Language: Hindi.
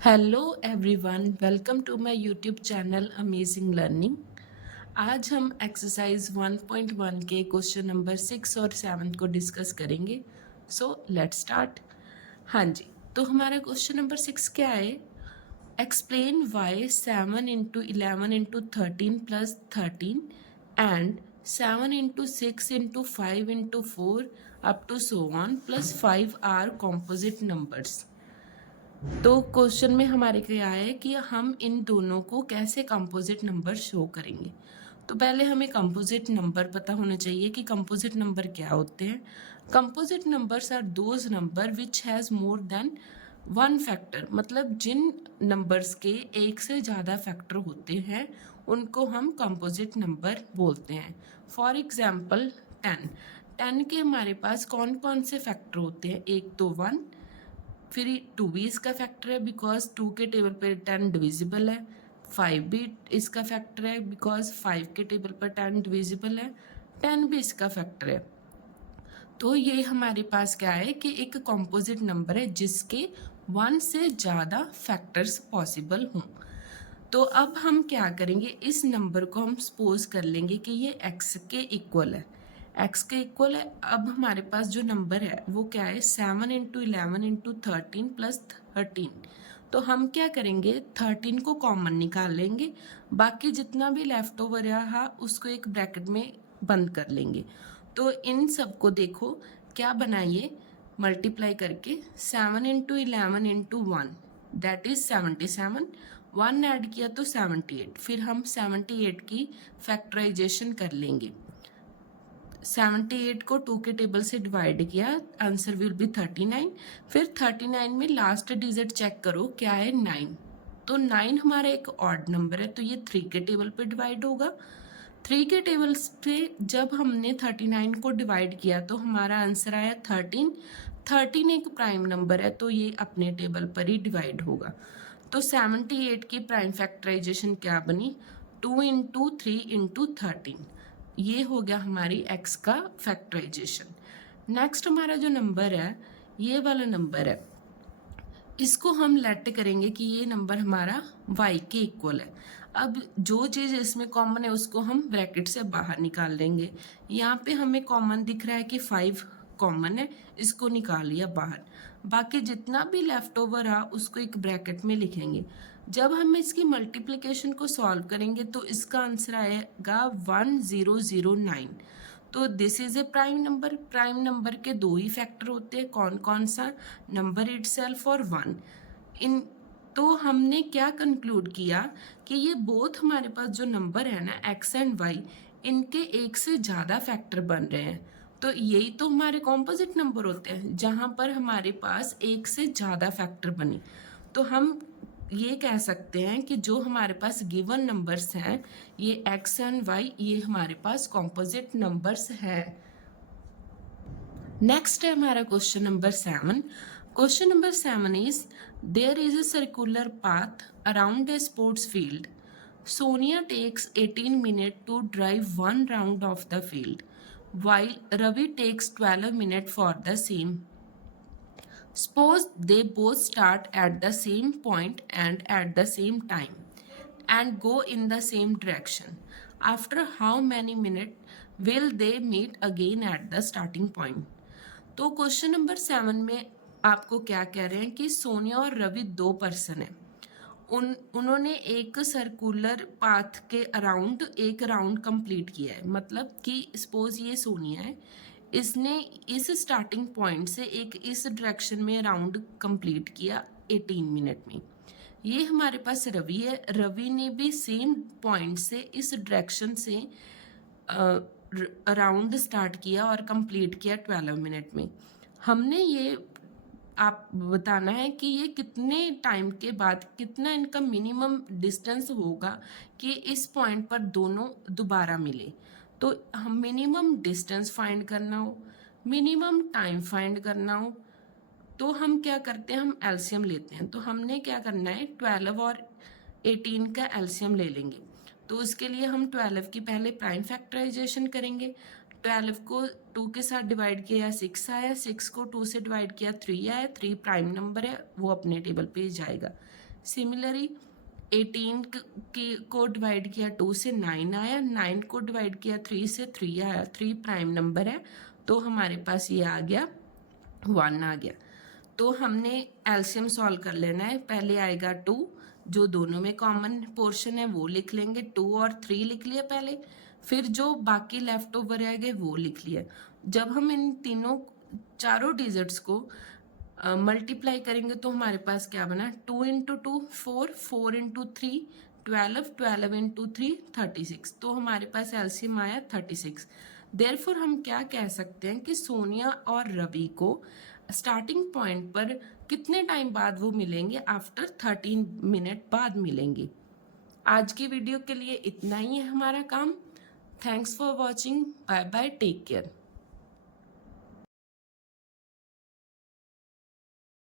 Hello everyone, welcome to my YouTube channel amazing learning. आज हम एक्सरसाइज 1.1 के क्वेश्चन नंबर 6 और 7 को डिस्कस करेंगे। So let's start. हाँ जी, तो हमारा क्वेश्चन नंबर 6 क्या है? Explain why 7 into 11 into 13 plus 13 and 7 into 6 into 5 into 4 up to so on plus 5 are composite numbers. तो क्वेश्चन में हमारे क्या है कि हम इन दोनों को कैसे कंपोजिट नंबर शो करेंगे। तो पहले हमें कंपोजिट नंबर पता होना चाहिए कि कंपोजिट नंबर क्या होते हैं। Composite numbers are those number which has more than one factor, मतलब जिन नंबर्स के एक से ज़्यादा फैक्टर होते हैं उनको हम कंपोजिट नंबर बोलते हैं। फॉर एग्जाम्पल 10 के हमारे पास कौन कौन से फैक्टर होते हैं? एक तो 1, फिर 2 भी इसका फैक्टर है बिकॉज 2 के टेबल पर 10 डिविजिबल है। 5 भी इसका फैक्टर है बिकॉज 5 के टेबल पर 10 डिविजिबल है। 10 भी इसका फैक्टर है। तो ये हमारे पास क्या है कि एक कॉम्पोजिट नंबर है जिसके 1 से ज़्यादा फैक्टर्स पॉसिबल हों। तो अब हम क्या करेंगे, इस नंबर को हम सपोज कर लेंगे कि ये x के इक्वल है। x के इक्वल है। अब हमारे पास जो नंबर है वो क्या है? 7 इंटू 11 इंटू 13 प्लस 13। तो हम क्या करेंगे, 13 को कॉमन निकाल लेंगे, बाकी जितना भी लेफ्ट ओवर रहा उसको एक ब्रैकेट में बंद कर लेंगे। तो इन सबको देखो क्या बनाइए, मल्टीप्लाई करके 7 into 11 into 1 that is 77। 1 add किया तो 78। फिर हम 78 की फैक्टराइजेशन कर लेंगे। 78 को 2 के टेबल से डिवाइड किया, आंसर विल बी 39। फिर 39 में लास्ट डिजिट चेक करो क्या है? 9। तो 9 हमारा एक ऑड नंबर है, तो ये 3 के टेबल पे डिवाइड होगा। 3 के टेबल पे जब हमने 39 को डिवाइड किया तो हमारा आंसर आया 13। 13 एक प्राइम नंबर है, तो ये अपने टेबल पर ही डिवाइड होगा। तो 78 की प्राइम फैक्टराइजेशन क्या बनी? 2 इंटू 3 इंटू 13। ये हो गया हमारी x का फैक्टराइजेशन। नेक्स्ट हमारा जो नंबर है, ये वाला नंबर है, इसको हम लेट करेंगे कि ये नंबर हमारा y के इक्वल है। अब जो चीज़ इसमें कॉमन है उसको हम ब्रैकेट से बाहर निकाल लेंगे। यहाँ पे हमें कॉमन दिख रहा है कि 5 कॉमन है, इसको निकाल लिया बाहर। बाकी जितना भी लेफ्ट ओवर रहा उसको एक ब्रैकेट में लिखेंगे। जब हम इसकी मल्टीप्लिकेशन को सॉल्व करेंगे तो इसका आंसर आएगा 1009। तो this is a prime number. Prime number के दो ही फैक्टर होते हैं, कौन कौन सा? नंबर इटसेल्फ और 1। इन तो हमने क्या कंक्लूड किया कि ये बोथ हमारे पास जो नंबर है ना x एंड y, इनके एक से ज़्यादा फैक्टर बन रहे हैं। तो यही तो हमारे कॉम्पोजिट नंबर होते हैं जहाँ पर हमारे पास एक से ज़्यादा फैक्टर बने। तो हम ये कह सकते हैं कि जो हमारे पास गिवन नंबर्स हैं, ये x एंड y, ये हमारे पास कॉम्पोजिट नंबर्स हैं। नेक्स्ट है हमारा question number 7। Question number 7 is there is a circular path around a sports field. Sonia takes 18 minutes to drive one round of the field, while Ravi takes 12 minutes for the same. Suppose they both start at the same point and at the same time and go in the same direction. After how many minutes will they meet again at the starting point? तो क्वेश्चन नंबर 7 में आपको क्या कह रहे हैं कि सोनिया और रवि दो पर्सन हैं। उन्होंने एक सर्कुलर पाथ के अराउंड एक राउंड कंप्लीट किया है। मतलब कि सपोज ये सोनिया है, इसने इस स्टार्टिंग पॉइंट से एक इस डायरेक्शन में राउंड कंप्लीट किया 18 मिनट में। ये हमारे पास रवि है, रवि ने भी सेम पॉइंट से इस डायरेक्शन से राउंड स्टार्ट किया और कंप्लीट किया 12 मिनट में। हमने ये आप बताना है कि ये कितने टाइम के बाद, कितना इनका मिनिमम डिस्टेंस होगा कि इस पॉइंट पर दोनों दोबारा मिले। तो हम मिनिमम डिस्टेंस फाइंड करना हो, मिनिमम टाइम फाइंड करना हो, तो हम क्या करते हैं, हम एलसीएम लेते हैं। तो हमने क्या करना है, 12 और 18 का एलसीएम ले लेंगे। तो उसके लिए हम 12 की पहले प्राइम फैक्टराइजेशन करेंगे। 12 को 2 के साथ डिवाइड किया 6 आया, 6 को 2 से डिवाइड किया 3 आया। 3 प्राइम नंबर है, वो अपने टेबल पे ही जाएगा। सिमिलरली 18 को डिवाइड किया 2 से 9 आया, 9 को डिवाइड किया 3 से 3 आया, 3 प्राइम नंबर है तो हमारे पास ये आ गया 1 आ गया। तो हमने एलसीएम सॉल्व कर लेना है। पहले आएगा 2, जो दोनों में कॉमन पोर्शन है वो लिख लेंगे, 2 और 3 लिख लिया पहले, फिर जो बाकी लेफ्ट ओवर आएंगे वो लिख लिया। जब हम इन चारों डिजिट्स को मल्टीप्लाई करेंगे तो हमारे पास क्या बना, 2 इंटू 2 4, 4 इंटू 3 12, 12 इंटू 3 36। तो हमारे पास एलसीएम आया 36। देयरफॉर हम क्या कह सकते हैं कि सोनिया और रवि को स्टार्टिंग पॉइंट पर कितने टाइम बाद वो मिलेंगे, आफ्टर 13 मिनट बाद मिलेंगे। आज की वीडियो के लिए इतना ही है हमारा काम। Thanks for watching, bye bye, take care.